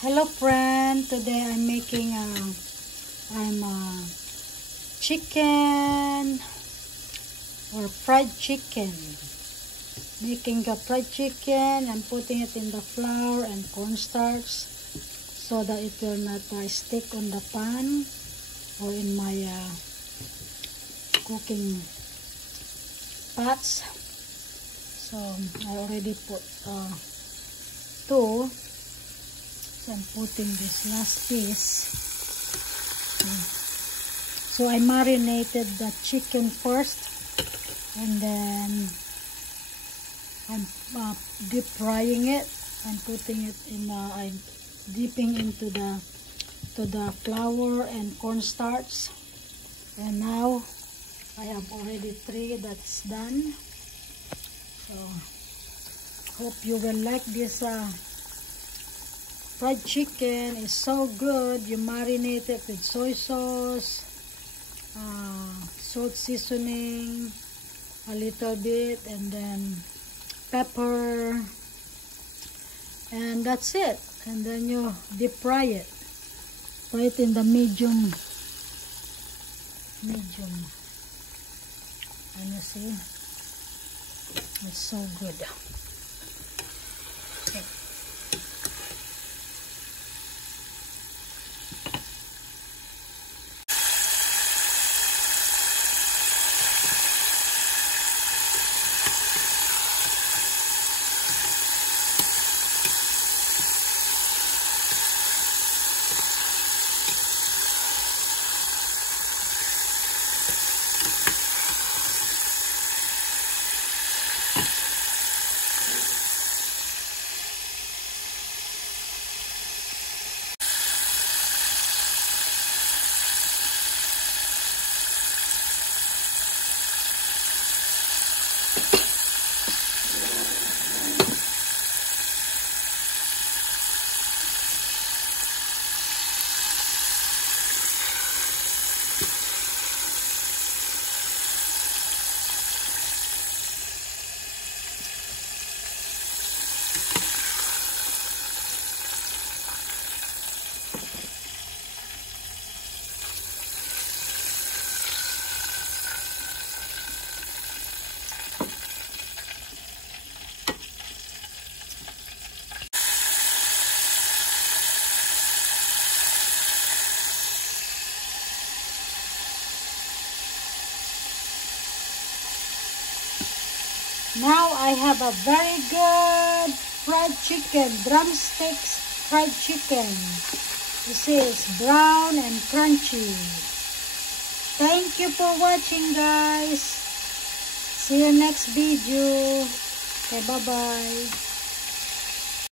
Hello friend, today I'm making chicken or fried chicken. Making the fried chicken, I'm putting it in the flour and cornstarch so that it will not stick on the pan or in my cooking pots. So I already put two. So I'm putting this last piece. So I marinated the chicken first, and then I'm deep frying it. I'm putting it in. I'm dipping into the flour and cornstarch. And now I have already three that's done. So hope you will like this. Fried chicken is so good. You marinate it with soy sauce, salt seasoning, a little bit, and then pepper, and that's it. And then you deep fry it. Fry it in the medium. And you see, it's so good. Okay. Now I have a very good fried chicken, drumsticks fried chicken. This is brown and crunchy. Thank you for watching, guys. See you next video. Okay, bye-bye.